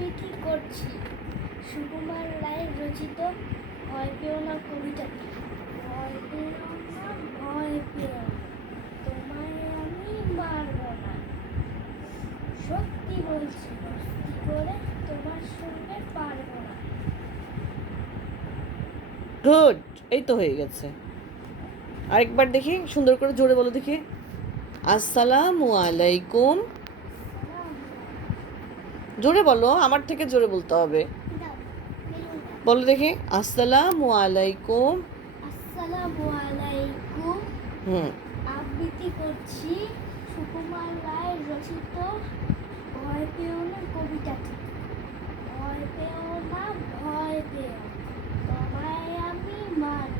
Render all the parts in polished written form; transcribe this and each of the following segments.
আবৃত্তি করছি সুকুমার রায়ের রচিত ভয় পেও না কবিতাটি। ভয় পেও না, ভয় পেও না, তোমায় আমি মারব না। সত্যি বলছি, মস্তি করে তোমার সঙ্গে পারবো না। গুড, এই তো হয়ে গেছে। আরেকবার দেখি, সুন্দর করে জোরে বলো দেখি। আসসালামু আলাইকুম। জোরে বলো, আমার থেকে জোরে বলতে হবে। বলো দেখি, আসসালামু আলাইকুম। আসসালামু আলাইকুম। আবৃত্তি করছি সুকুমার রায়ের রচিত ভয় পেও না কবিতাটি। ভয় পেও না, ভয় পেও না, তোমায় আমি মারব।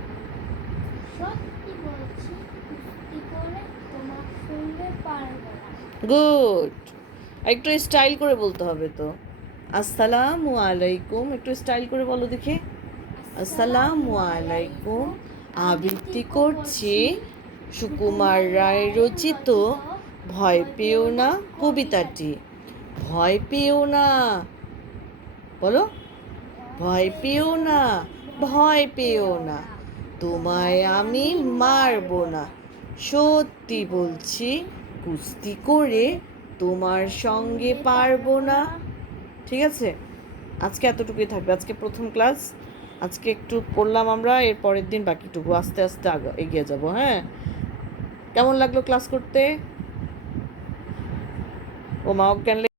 সত্যি বলছি, কুস্তি করে তোমার সঙ্গে পারব না। গুড, একটু স্টাইল করে বলতে হবে তো। আসসালামু আলাইকুম, একটু স্টাইল করে বলো দেখি। আসসালামু আলাইকুম। আবৃত্তি করছি সুকুমার রায় রচিত ভয় পেও না কবিতাটি। ভয় পেও না, বলো। ভয় পেও না, ভয় পেও না, তোমায় আমি মারব না। সত্যি বলছি, কুস্তি করে তোমার সঙ্গে পারবো না। ঠিক আছে, আজকে এতটুকুই থাকবে। আজকে প্রথম ক্লাস, আজকে একটু পড়লাম আমরা, এর পরের দিন বাকিটুকু আস্তে আস্তে এগিয়ে যাব। হ্যাঁ, কেমন লাগলো ক্লাস করতে? ও মা অজ্ঞান